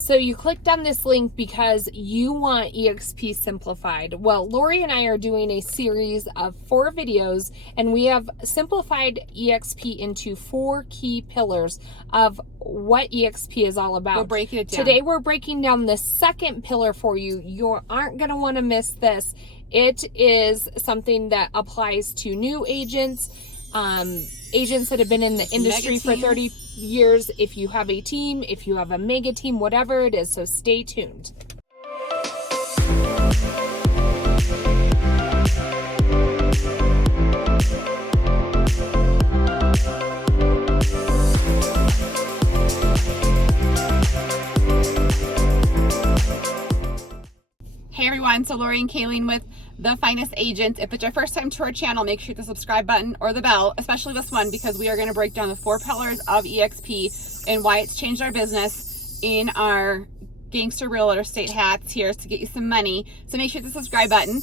So you clicked on this link because you want eXp simplified. Well, Lori and I are doing a series of 4 videos, and we have simplified eXp into 4 key pillars of what eXp is all about. We're breaking it down. Today we're breaking down the second pillar for you. You aren't going to want to miss this. It is something that applies to new agents, agents that have been in the industry for 30 years, if you have a team, if you have a mega team, whatever it is. So stay tuned. Hey everyone, so Lori and Kayleen with The Finest Agents. If it's your first time to our channel, make sure to hit the subscribe button or the bell, especially this one, because we are going to break down the 4 pillars of eXp and why it's changed our business in our gangster real estate hats here to get you some money. So make sure to hit the subscribe button.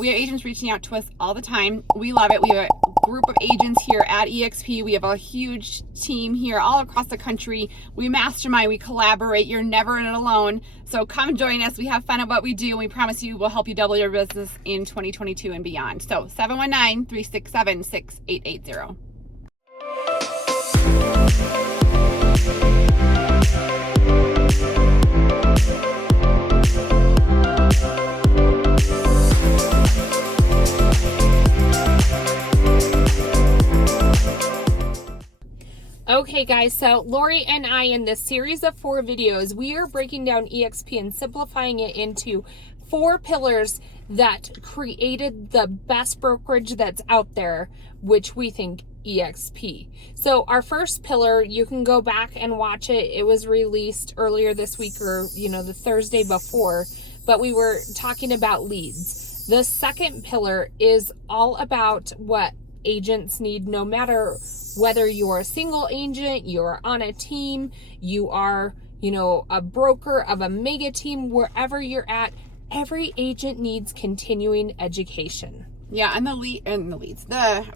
We have agents reaching out to us all the time. We love it. We have a group of agents here at eXp. We have a huge team here all across the country. We mastermind, we collaborate. You're never in it alone. So come join us. We have fun at what we do, and we promise you we'll help you double your business in 2022 and beyond. So 719-367-6880. Okay guys, so Lori and I, in this series of 4 videos, we are breaking down eXp and simplifying it into 4 pillars that created the best brokerage that's out there, which we think eXp. So our first pillar, you can go back and watch it. It was released earlier this week, or the Thursday before, but we were talking about leads. The second pillar is all about what agents need, no matter whether you're a single agent, you're on a team, you are, a broker of a mega team, wherever you're at, every agent needs continuing education. Yeah, and the leads.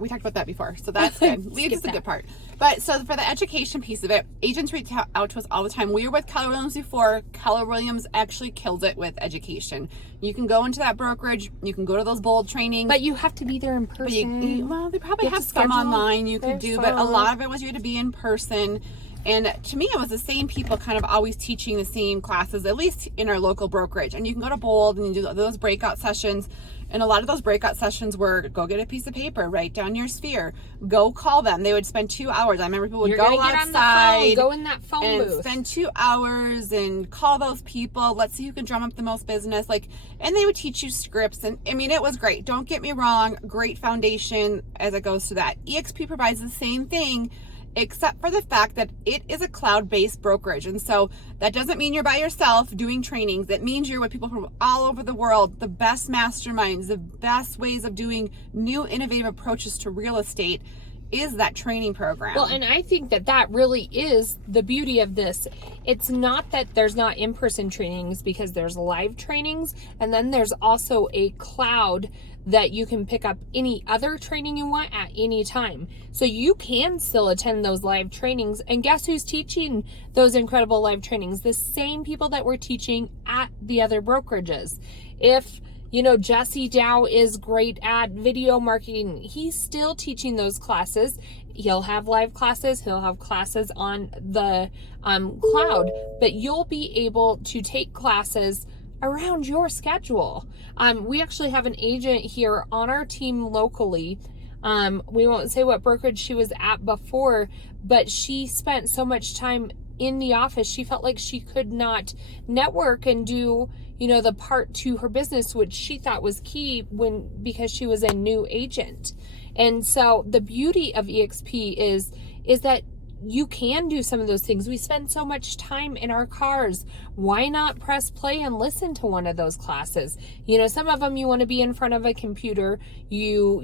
We talked about that before, so that's good. Leads is the good part. But so for the education piece of it, agents reach out to us all the time. We were with Keller Williams before. Keller Williams actually kills it with education. You can go into that brokerage. You can go to those bold trainings. But you have to be there in person. Well, they probably have some online you could do, but a lot of it was you had to be in person. And to me, it was the same people kind of always teaching the same classes, at least in our local brokerage. And you can go to Bold and you do those breakout sessions. And a lot of those breakout sessions were go get a piece of paper, write down your sphere, go call them. They would spend 2 hours. I remember people would go outside, go in that phone and booth, spend 2 hours and call those people. Let's see who can drum up the most business. And they would teach you scripts. And I mean, it was great. Don't get me wrong. Great foundation as it goes to that. eXp provides the same thing, except for the fact that it is a cloud-based brokerage. And so that doesn't mean you're by yourself doing trainings. That means you're with people from all over the world, the best masterminds, the best ways of doing new innovative approaches to real estate is that training program. Well, and I think that really is the beauty of this. It's not that there's not in-person trainings, because there's live trainings, and then there's also a cloud that you can pick up any other training you want at any time. So you can still attend those live trainings, and guess who's teaching those incredible live trainings? The same people that were teaching at the other brokerages. If Jesse Dow is great at video marketing, he's still teaching those classes. He'll have live classes, he'll have classes on the cloud, but you'll be able to take classes around your schedule. We actually have an agent here on our team locally. We won't say what brokerage she was at before, but she spent so much time in the office, she felt like she could not network and do the part to her business, which she thought was key because she was a new agent. And so the beauty of eXp is that you can do some of those things. We spend so much time in our cars. Why not press play and listen to one of those classes? Some of them you want to be in front of a computer. You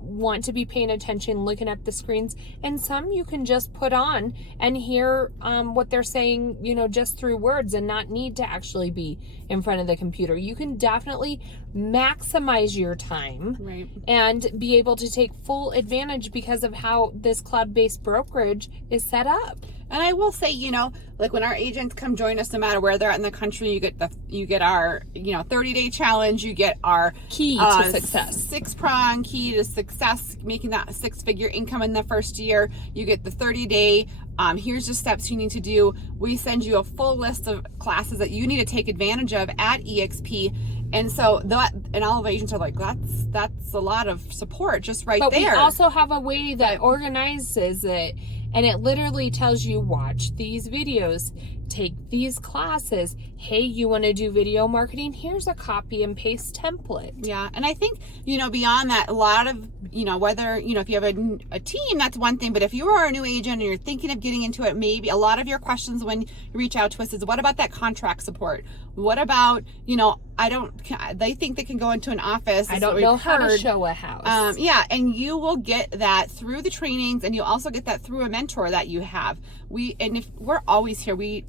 want to be paying attention, looking at the screens. And some you can just put on and hear what they're saying, just through words, and not need to actually be in front of the computer. You can definitely maximize your time, right, and be able to take full advantage because of how this cloud-based brokerage is set up. And I will say, like when our agents come join us, no matter where they're at in the country, you get our 30-day challenge, you get our Key to success, 6-prong key to success, making that 6-figure income in the first year. You get the 30-day. Here's the steps you need to do. We send you a full list of classes that you need to take advantage of at eXp. And so and all of agents are like, that's a lot of support just right there. But we also have a way that organizes it, and it literally tells you, watch these videos, take these classes. Hey, you want to do video marketing? Here's a copy and paste template. Yeah. And I think, beyond that, a lot of, whether, if you have a team, that's one thing. But if you are a new agent and you're thinking of getting into it, maybe a lot of your questions when you reach out to us is, what about that contract support? What about, they think they can go into an office. I don't know how to show a house. Yeah. And you will get that through the trainings, and you'll also get that through a mentor that you have. If we're always here, we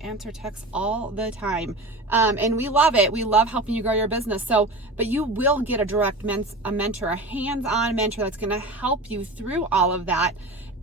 answer texts all the time. And we love it. We love helping you grow your business. But you will get a direct mentor, a hands-on mentor that's going to help you through all of that,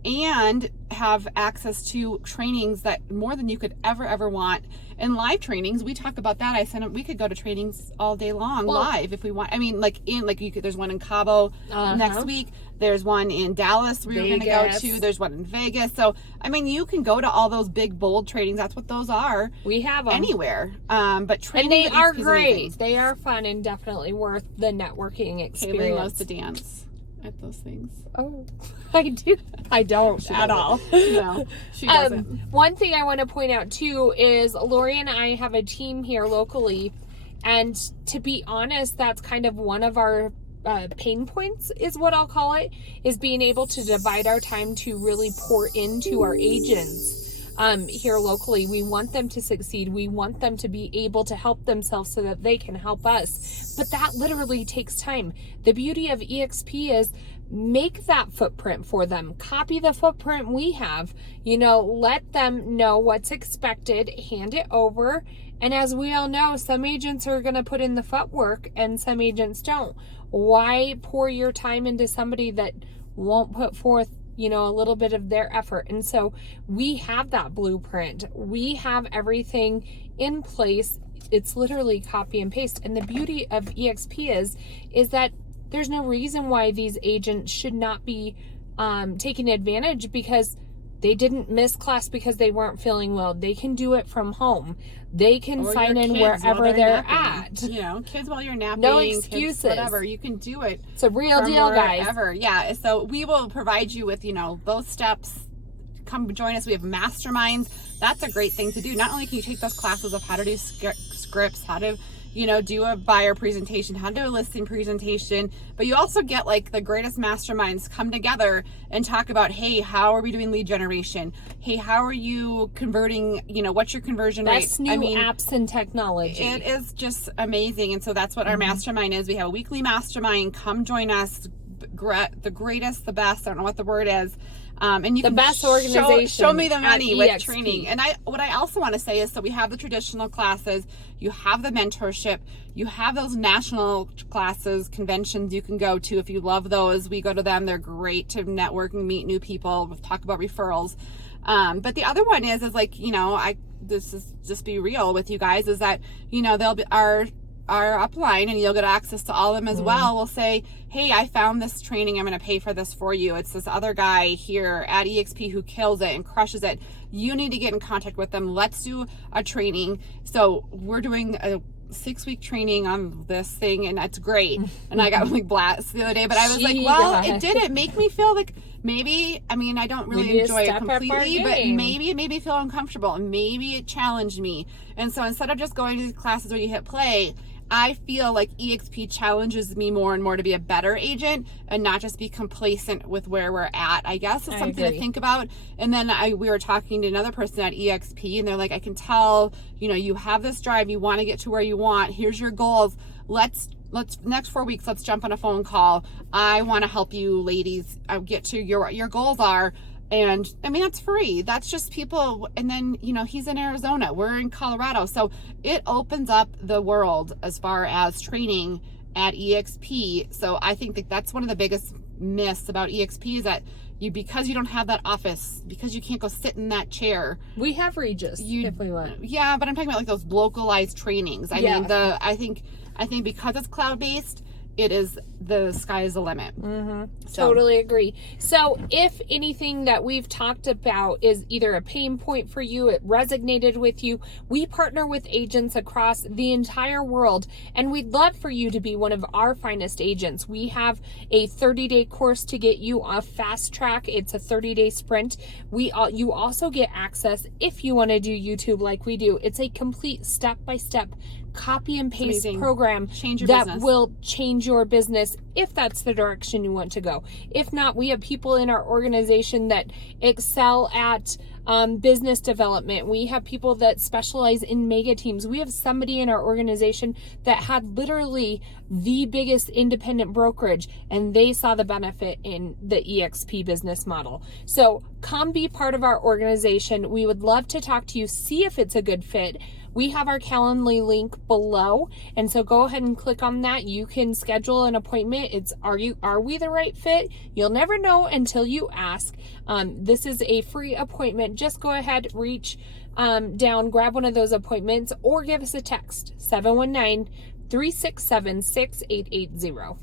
and have access to trainings that more than you could ever want. And live trainings, we talk about that. I said we could go to trainings all day long live if we want. I mean, there's one in Cabo next week. There's one in Dallas we're going to go to. There's one in Vegas. So, I mean, you can go to all those big, bold trainings. That's what those are. We have them anywhere. But training, and they are great. They are fun and definitely worth the networking experience. Kaylee loves to dance at those things. Oh, I do. I don't at all. No, she doesn't. One thing I want to point out too is Lori and I have a team here locally, and to be honest, that's kind of one of our pain points, is what I'll call it, is being able to divide our time to really pour into our agents. Here locally, we want them to succeed. We want them to be able to help themselves so that they can help us. But that literally takes time. The beauty of eXp is make that footprint for them. Copy the footprint we have. Let them know what's expected. Hand it over. And as we all know, some agents are going to put in the footwork and some agents don't. Why pour your time into somebody that won't put forth a little bit of their effort? And so we have that blueprint. We have everything in place. It's literally copy and paste. And the beauty of eXp is that there's no reason why these agents should not be taking advantage, because they didn't miss class because they weren't feeling well. They can do it from home. They can sign in wherever they're at. Kids while you're napping. No excuses. Kids, whatever. You can do it. It's a real deal, guys. Yeah. So we will provide you with, those steps. Come join us. We have masterminds. That's a great thing to do. Not only can you take those classes of how to do scripts, how to do a buyer presentation, how to do a listing presentation, but you also get the greatest masterminds come together and talk about, hey, how are we doing lead generation? Hey, how are you converting? What's your conversion rate? Best new apps and technology. It is just amazing. And so that's what our mastermind is. We have a weekly mastermind. Come join us. The greatest, the best. I don't know what the word is. And you the can best organization. Show me the money with eXp. training. And what I also want to say is, so we have the traditional classes, you have the mentorship, you have those national classes, conventions you can go to if you love those. We go to them. They're great to network and meet new people. We'll talk about referrals. But the other one is this is just be real with you guys, is that, they'll be our upline, and you'll get access to all of them as well, will say, hey, I found this training, I'm going to pay for this for you. It's this other guy here at eXp who kills it and crushes it. You need to get in contact with them. Let's do a training. So we're doing a 6-week training on this thing, and that's great. And I got blast the other day, but I was it didn't make me feel like maybe, I don't really enjoy it completely, but maybe it made me feel uncomfortable, and maybe it challenged me. And so instead of just going to these classes where you hit play, I feel like eXp challenges me more and more to be a better agent and not just be complacent with where we're at. I guess it's something to think about. And then we were talking to another person at eXp, and they're like, I can tell, you have this drive, you want to get to where you want. Here's your goals. Let's next 4 weeks, let's jump on a phone call. I want to help you ladies get to your goals are. And that's free. That's just people. And then, he's in Arizona, we're in Colorado. So it opens up the world as far as training at eXp. So I think that's one of the biggest miss about eXp is that because you don't have that office, because you can't go sit in that chair. We have Regis if we want. Yeah, but I'm talking about like those localized trainings. I mean, I think because it's cloud-based, it is, the sky is the limit. Totally agree. So if anything that we've talked about is either a pain point for you, it resonated with you, we partner with agents across the entire world, and we'd love for you to be one of our finest agents. We have a 30-day course to get you off fast track. It's a 30-day sprint. You also get access if you want to do YouTube like we do. It's a complete step-by-step copy and paste program that will change your business if that's the direction you want to go. If not, we have people in our organization that excel at business development. We have people that specialize in mega teams. We have somebody in our organization that had literally the biggest independent brokerage, and they saw the benefit in the eXp business model. So come be part of our organization. We would love to talk to you, see if it's a good fit. We have our Calendly link below, and so go ahead and click on that. You can schedule an appointment. It's are we the right fit? You'll never know until you ask. This is a free appointment. Just go ahead, reach down, grab one of those appointments, or give us a text, 719-367-6880.